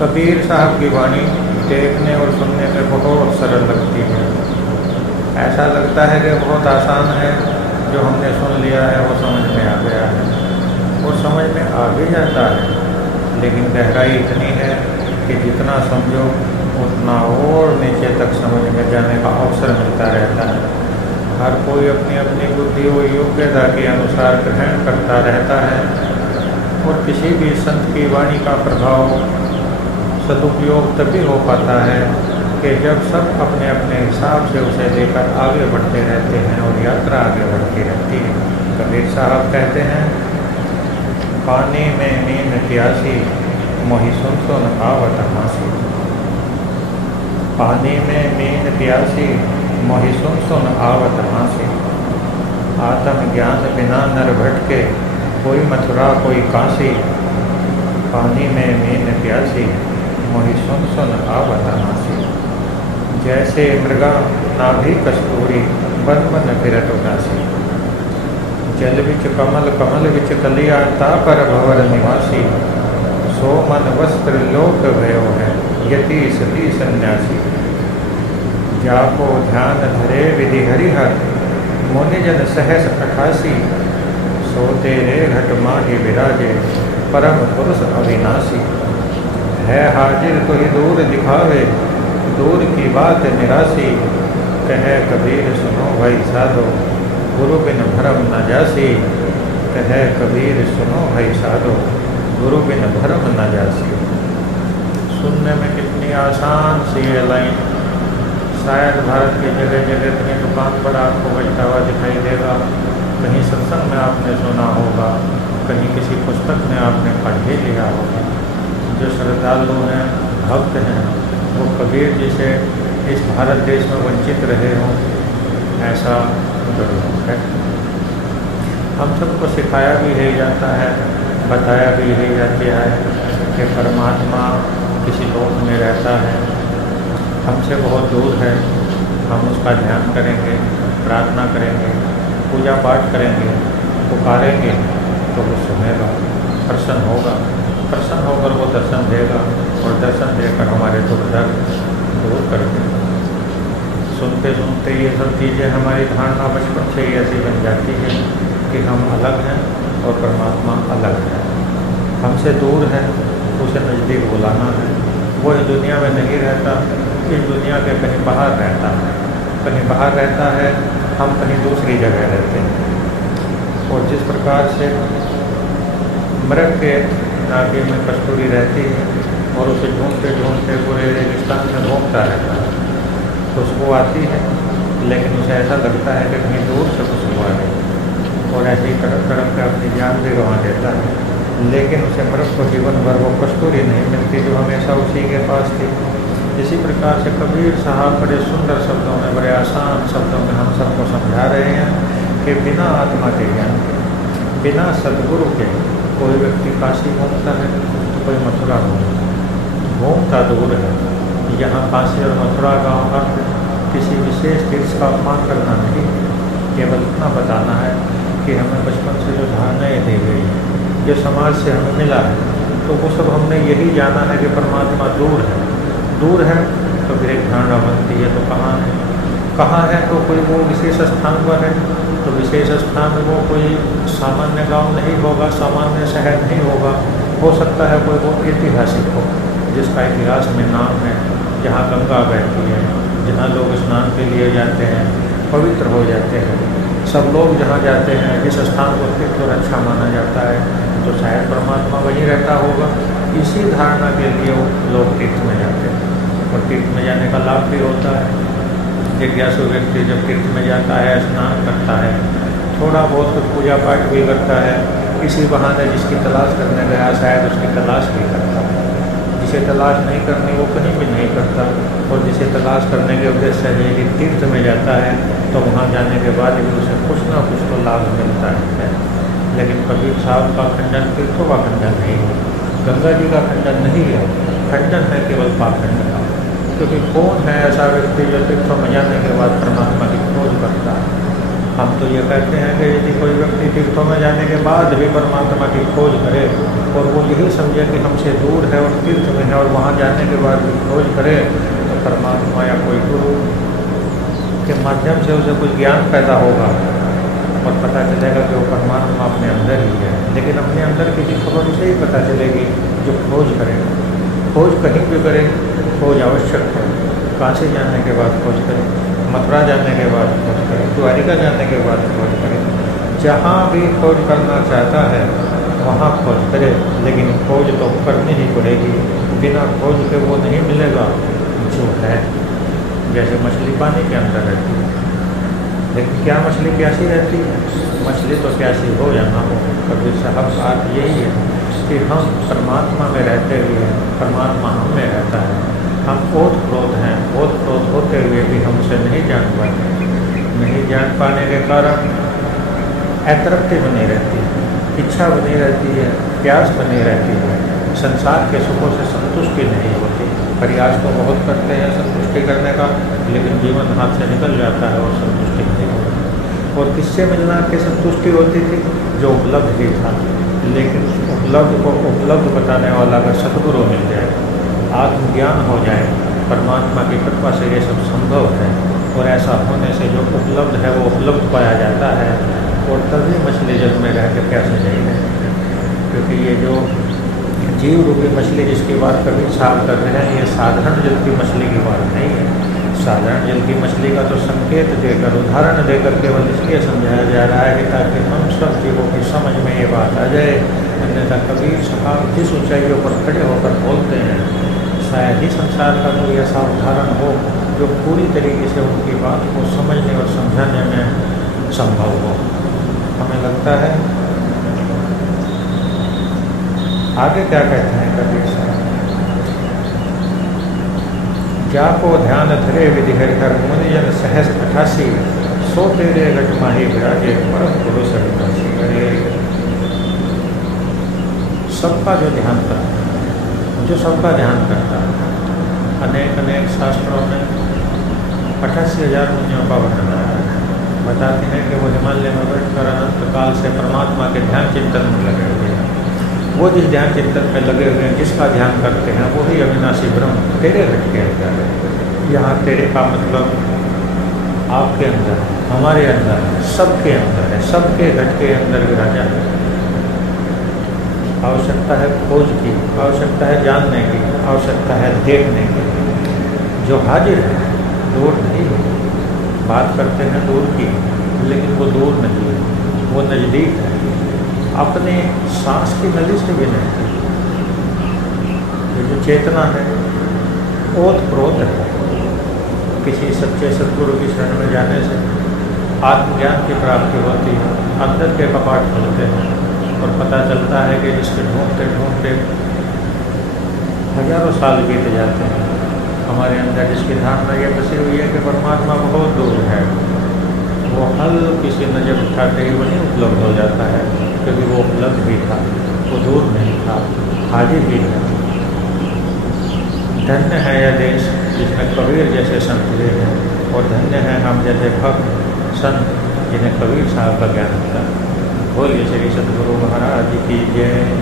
कबीर साहब की वाणी देखने और सुनने में बहुत सरल लगती है। ऐसा लगता है कि बहुत आसान है, जो हमने सुन लिया है वो समझ में आ गया है, वो समझ में आ भी जाता है। लेकिन गहराई इतनी है कि जितना समझो उतना और नीचे तक समझ में जाने का अवसर मिलता रहता है। हर कोई अपनी अपनी बुद्धि और योग्यता के अनुसार ग्रहण करता रहता है और किसी भी संत की वाणी का प्रभाव सदुपयोग तभी हो पाता है कि जब सब अपने अपने हिसाब से उसे लेकर आगे बढ़ते रहते हैं और यात्रा आगे बढ़ती रहती है। कबीर साहब कहते हैं, पानी में मीन प्यासी मोहि सुन सुन आवत हासी। पानी में मीन प्यासी मोहि सुन सुन आवत हासी। आत्म ज्ञान बिना नर भटके, कोई मथुरा कोई काशी। पानी में मीन प्यासी मोहि सुन सुन आवत हासी। जैसे मृगा नाभि कस्तूरी, बन बन फिरत उदासी। जल विच कमल कमल विच कलिया, तापर भवर निवासी। सो मन वस्त्र लोक भयो है, यति सती सन्यासी। जाको ध्यान धरे विधि हरिहर, मुनिजन सहस 88। सो तेरे घट माहि विराजे, परम पुरुष अविनाशी। है हाजिर तो ही दूर दिखावे, दूर की बात निराशी। कहे कबीर सुनो भाई साधो, गुरु बिन भरम न जासी। कहे कबीर सुनो भाई साधो, गुरु बिन भरम न जासी। सुनने में कितनी आसान सी ये लाइन, शायद भारत की जगह जगह अपनी दुकान पर आपको बजता हुआ दिखाई देगा। कहीं सत्संग में आपने सुना होगा, कहीं किसी पुस्तक में आपने पढ़ ही लिया होगा। जो श्रद्धालु हैं, भक्त हैं, वो कबीर जी से इस भारत देश में वंचित रहे हों, ऐसा दुर्लभ है। हम सबको सिखाया भी यही जाता है, बताया भी यही जाता है कि परमात्मा किसी लोक में रहता है, हमसे बहुत दूर है। हम उसका ध्यान करेंगे, प्रार्थना करेंगे, पूजा पाठ करेंगे, पुकारेंगे तो वो सुनेगा, प्रसन्न होगा। प्रसन्न होकर वो दर्शन देगा और दर्शन देकर हमारे दुख दर्द दूर कर देगा। सुनते सुनते ये सब चीज़ें हमारी धारणा बचपन से ही ऐसी बन जाती है कि हम अलग हैं और परमात्मा अलग है, हमसे दूर है, उसे नज़दीक बुलाना है। वो इस दुनिया में नहीं रहता, इस दुनिया के कहीं बाहर रहता है, कहीं बाहर रहता है, हम कहीं दूसरी जगह रहते हैं। और जिस प्रकार से मृग के नाभि में कस्तूरी रहती है और उसे ढूंढते ढूंढते पूरे रेगिस्तान में घूमता रहता है, खुशबू आती है लेकिन उसे ऐसा लगता है कि कहीं दूर से खुशबू आ रही, और ऐसे ही तड़प तड़प के अपनी जान भी गंवा देता है। लेकिन उसे मृग को जीवन भर वो कस्तूरी नहीं मिलती जो हमेशा उसी के पास थी। इसी प्रकार से कबीर साहब बड़े सुंदर शब्दों में, बड़े आसान शब्दों में हम सबको समझा रहे हैं कि बिना आत्मा के ज्ञान के, बिना सद्गुरु के कोई व्यक्ति काशी घूमता है तो कोई मथुरा घूमता दूर है। यहाँ काशी और मथुरा का अर्थ किसी विशेष तीर्थ का अपमान करना नहीं, केवल इतना बताना है कि हमें बचपन से जो धारणाएँ दी गई हैं, जो समाज से हमें मिला है, तो वो सब हमने यही जाना है कि परमात्मा दूर है। दूर है तो फिर एक धारणा बनती है, तो कहाँ है? कहाँ है तो कोई वो विशेष स्थान पर है, तो विशेष स्थान वो कोई सामान्य गांव नहीं होगा, सामान्य शहर नहीं होगा। हो सकता है कोई वो ऐतिहासिक हो, जिसका इतिहास में नाम है, जहाँ गंगा बहती है, जहाँ लोग स्नान के लिए जाते हैं, पवित्र हो जाते हैं। सब लोग जहाँ जाते हैं, जिस स्थान को तीर्थ और अच्छा माना जाता है, तो शायद परमात्मा वहीं रहता होगा। इसी धारणा के लिए लोग तीर्थ में जाते हैं और तीर्थ में जाने का लाभ भी होता है। जिज्ञासु व्यक्ति जब तीर्थ में जाता है, स्नान करता है, थोड़ा बहुत कुछ पूजा पाठ भी करता है, इसी बहाने जिसकी तलाश करने गया शायद उसकी तलाश भी करता है। जिसे तलाश नहीं करनी वो कहीं भी नहीं करता, और जिसे तलाश करने के उद्देश्य से यदि तीर्थ में जाता है तो वहाँ जाने के बाद भी उसे कुछ ना कुछ तो लाभ मिलता है। लेकिन कबीर साहब का खंडन तीर्थों का खंडन नहीं है, गंगा जी का खंडन नहीं है, खंडन है केवल पाखंड का। क्योंकि कौन है ऐसा व्यक्ति जो तीर्थों में जाने के बाद परमात्मा की खोज करता है? हम तो ये कहते हैं कि यदि कोई व्यक्ति तीर्थों में जाने के बाद भी परमात्मा की खोज करे और वो यही समझे कि हमसे दूर है और तीर्थ में है और वहाँ जाने के बाद भी खोज करे, तो परमात्मा या कोई गुरु के माध्यम से उसे कुछ ज्ञान पैदा होगा और पता चलेगा कि वो परमात्मा अपने अंदर ही है। लेकिन अपने अंदर की खबर उसे ही पता चलेगी जो खोज करेगा। खोज कहीं भी करे, खोज आवश्यक है। काशी जाने के बाद खोज करें, मथुरा जाने के बाद खोज करें, द्वारिका जाने के बाद खोज करें। जहाँ भी खोज करना चाहता है वहाँ खोज करे, लेकिन खोज तो करनी ही पड़ेगी। बिना खोज के वो नहीं मिलेगा जो है। जैसे मछली पानी के अंदर रहती है, लेकिन क्या मछली प्यासी रहती है? मछली तो प्यासी हो या ना हो, कबीर साहब बात यही है कि हम परमात्मा में रहते हुए परमात्मा हम में रहता है। हम ओतप्रोत हैं, ओतप्रोत होते हुए भी हम उसे नहीं जान पाते। नहीं जान पाने के कारण अतृप्ति बनी रहती है, इच्छा बनी रहती है, प्यास बनी रहती है, संसार के सुखों से संतुष्टि नहीं होती। प्रयास तो बहुत करते हैं संतुष्टि करने का, लेकिन जीवन हाथ से निकल जाता है और संतुष्टि नहीं होती। और किससे मिलना की संतुष्टि होती थी? जो उपलब्ध ही था। लेकिन उपलब्ध को उपलब्ध बताने वाला अगर सतगुरु मिल जाए, आत्मज्ञान हो जाए, परमात्मा की कृपा से ये सब संभव है। और ऐसा होने से जो उपलब्ध है वो उपलब्ध पाया जाता है, और तभी मछली जल में रह कर प्यासे नहीं रहती। क्योंकि ये जो जीव रूपी मछली जिसकी बात कबीर साहब कर रहे हैं, ये साधारण जल की मछली की बात नहीं है। साधारण जल की मछली का तो संकेत देकर, उदाहरण देकर केवल इसलिए समझाया जा रहा है कि ताकि हम सब जीवों की समझ में ये बात आ जाए। अन्यथा कबीर साहब जिस ऊंचाइयों पर खड़े होकर बोलते हैं, शायद ही संसार का कोई ऐसा उदाहरण हो जो पूरी तरीके से उनकी बात को समझने और समझाने में संभव हो। हमें लगता है आगे क्या कहते हैं कबीर साहब? जाको ध्यान धरे विधि हरिहर मुनिजन सहस 88 सो तेरे घट माही विराजे परम पुरुष अविनाशी। अरे सबका जो ध्यान करता है, जो सबका ध्यान करता है, अनेक अनेक शास्त्रों में 88,000 मुनियों का वर्णन आया है। बताते हैं कि वो हिमालय में बैठकर अनंत काल से परमात्मा के ध्यान चिंतन में लगे हुए हैं। वो जिस ध्यान चिंतन में लगे हुए हैं, जिसका ध्यान करते हैं, वही अविनाशी ब्रह्म तेरे घट के अंदर है। यहाँ तेरे का मतलब आपके अंदर है, हमारे अंदर है, सबके अंदर है, सबके घट के अंदर विराजा है। आवश्यकता है खोज की, आवश्यकता है जानने की, आवश्यकता है देखने की। जो हाजिर है दूर नहीं है। बात करते हैं दूर की, लेकिन वो दूर नहीं है, वो नज़दीक है, अपने सांस की नली से भी नहीं। ये जो चेतना है ओतप्रोत है। किसी सच्चे सद्गुरु की शरण में जाने से आत्मज्ञान की प्राप्ति होती है। अंदर के कपाट खुलते हैं और पता चलता है कि जिसके ढूंढते ढूंढते हजारों साल बीत जाते हैं, हमारे अंदर जिसकी धारणा ये बसी हुई है कि परमात्मा बहुत दूर है, वो हल्की सी नजर उठाते ही वहीं उपलब्ध हो जाता है। क्योंकि वो उपलब्ध भी था, वो दूर नहीं था, हाजिर भी है। धन्य है यह देश जिसमें कबीर जैसे संत हुए हैं, और धन्य है हम जैसे भक्त संत जिन्हें कबीर साहब का ज्ञान होता है। बोलिए श्री सद्गुरु महाराज की जय।